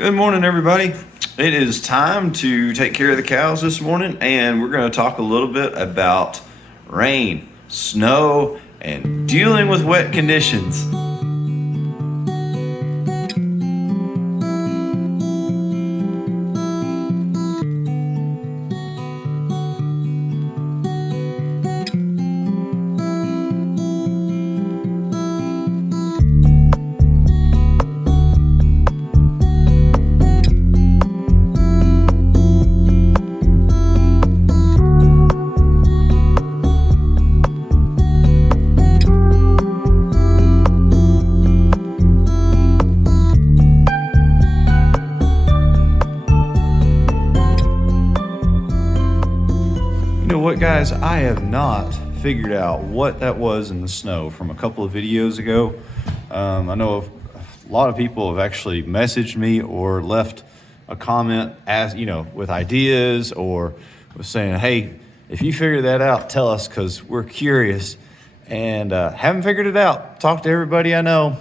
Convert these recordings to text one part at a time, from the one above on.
Good morning, everybody. It is time to take care of the cows this morning, and we're going to talk a little bit about rain, snow, and dealing with wet conditions. Guys, I have not figured out what that was in the snow from a couple of videos ago. I know a lot of people have actually messaged me or left a comment with ideas or was saying, hey, if you figure that out, tell us, because we're curious and haven't figured it out. Talked to everybody I know,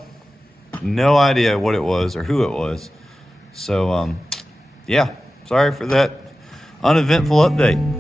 no idea what it was or who it was. So yeah, sorry for that uneventful update.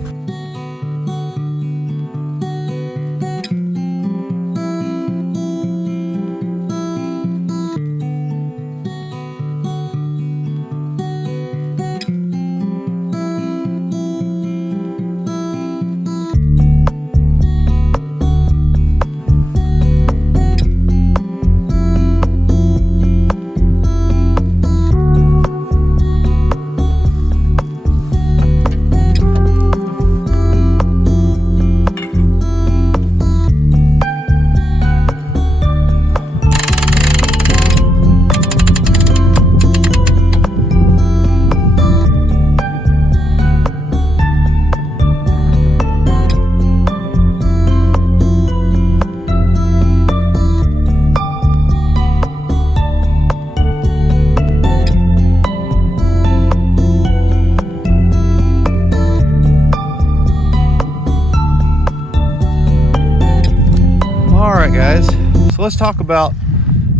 Guys, so let's talk about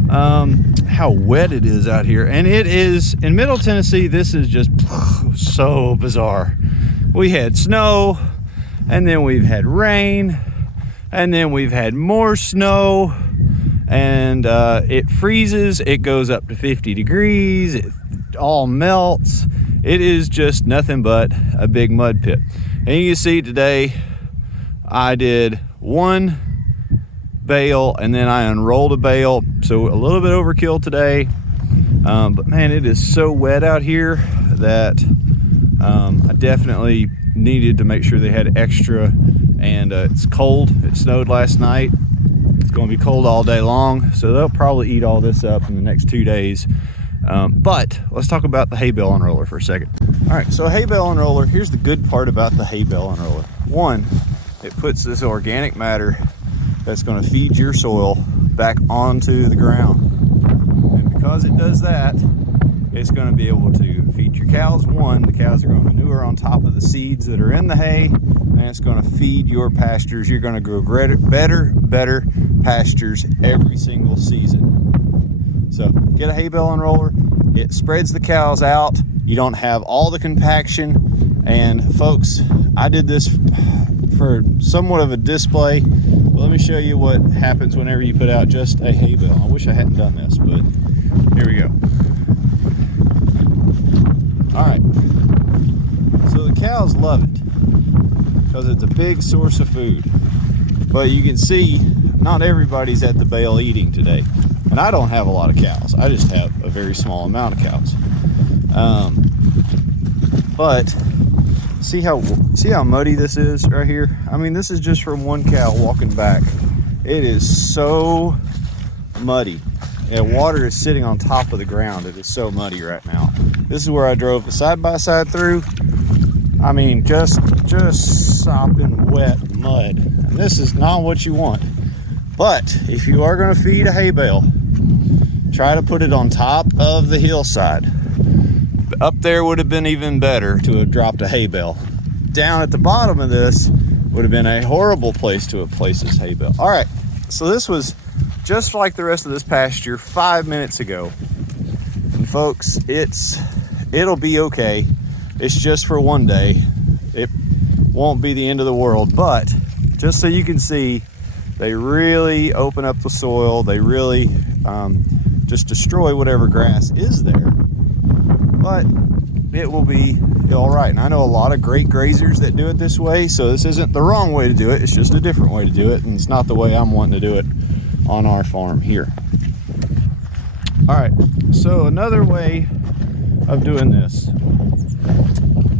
how wet it is out here. And it is in Middle Tennessee. This is just so bizarre. We had snow, and then we've had rain, and then we've had more snow, and it freezes. It goes up to 50 degrees. It all melts. It is just nothing but a big mud pit. And you can see today I did one bale and then I unrolled a bale, so a little bit overkill today, but man, it is so wet out here that I definitely needed to make sure they had extra. And it's cold. It snowed last night. It's going to be cold all day long, so they'll probably eat all this up in the next 2 days. But let's talk about the hay bale unroller for a second. All right, so hay bale unroller, here's the good part about the hay bale unroller. One, it puts this organic matter that's going to feed your soil back onto the ground. And because it does that, it's going to be able to feed your cows. One, the cows are going to manure on top of the seeds that are in the hay, and it's going to feed your pastures. You're going to grow better pastures every single season. So get a hay bale unroller. It spreads the cows out. You don't have all the compaction. And folks, I did this for somewhat of a display. Let me show you what happens whenever you put out just a hay bale. I wish I hadn't done this, but here we go. All right, so the cows love it because it's a big source of food. But you can see not everybody's at the bale eating today. And I don't have a lot of cows. I just have a very small amount of cows. But see how muddy this is right here? I mean, this is just from one cow walking back. It is so muddy. And water is sitting on top of the ground. It is so muddy right now. This is where I drove the side-by-side through. I mean, just sopping wet mud. And this is not what you want. But if you are going to feed a hay bale, try to put it on top of the hillside. Up there would have been even better to have dropped a hay bale. Down at the bottom of this would have been a horrible place to have placed this hay bale. All right, so this was just like the rest of this pasture 5 minutes ago. And folks, it'll be okay. It's just for one day. It won't be the end of the world, but just so you can see, they really open up the soil. They really just destroy whatever grass is there, but it will be all right. And I know a lot of great grazers that do it this way, so this isn't the wrong way to do it. It's just a different way to do it, and it's not the way I'm wanting to do it on our farm here. All right, so another way of doing this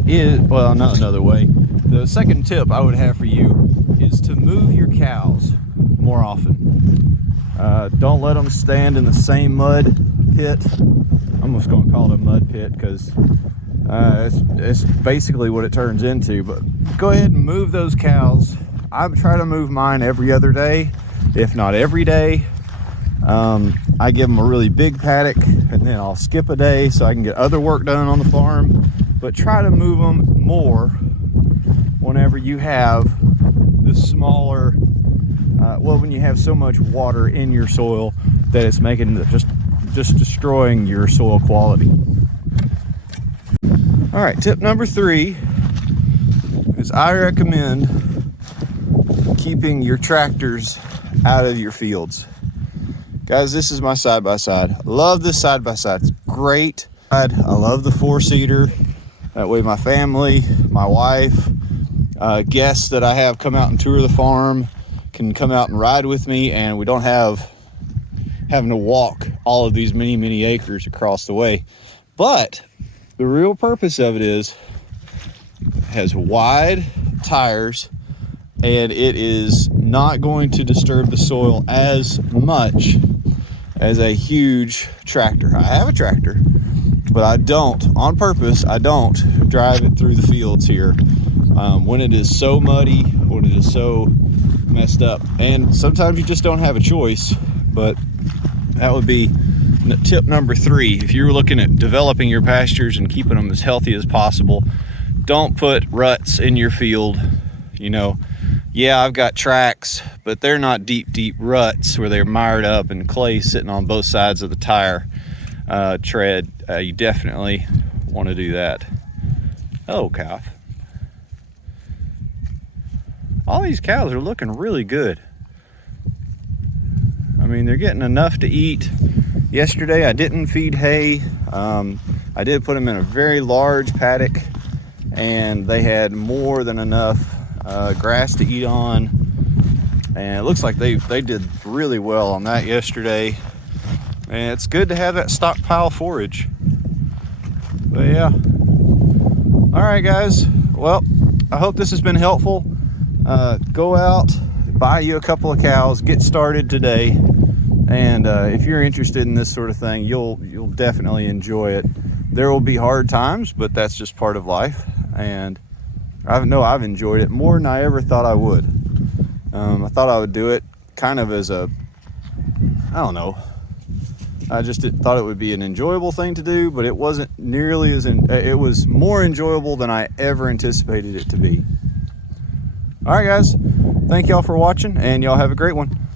is, well, not another way. The second tip I would have for you is to move your cows more often. Don't let them stand in the same mud pit. I'm just going to call it a mud pit because it's basically what it turns into. But go ahead and move those cows. I try to move mine every other day, if not every day. I give them a really big paddock, and then I'll skip a day so I can get other work done on the farm. But try to move them more whenever you have the smaller, when you have so much water in your soil that it's making just destroying your soil quality. All right, tip number 3 is I recommend keeping your tractors out of your fields. Guys, this is my side-by-side. I love this side-by-side. It's great. I love the 4-seater. That way my family, my wife, guests that I have come out and tour the farm can come out and ride with me, and we don't have having to walk all of these many acres across the way. But the real purpose of it is it has wide tires, and it is not going to disturb the soil as much as a huge tractor. I have a tractor, but I don't, on purpose, I don't drive it through the fields here when it is so muddy, when it is so messed up. And sometimes you just don't have a choice, but that would be tip number 3. If you're looking at developing your pastures and keeping them as healthy as possible, don't put ruts in your field. You know, yeah, I've got tracks, but they're not deep ruts where they're mired up and clay sitting on both sides of the tire tread. You definitely want to do that. Oh, calf. All these cows are looking really good. I mean, they're getting enough to eat. Yesterday, I didn't feed hay. I did put them in a very large paddock, and they had more than enough grass to eat on. And it looks like they did really well on that yesterday. And it's good to have that stockpile forage. But yeah. All right, guys. Well, I hope this has been helpful. Go out, buy you a couple of cows, get started today. And if you're interested in this sort of thing, you'll definitely enjoy it. There will be hard times, but that's just part of life. And I've enjoyed it more than I ever thought I would. I thought I would do it kind of as a, I don't know. I just thought it would be an enjoyable thing to do, but it wasn't nearly it was more enjoyable than I ever anticipated it to be. All right, guys. Thank y'all for watching, and y'all have a great one.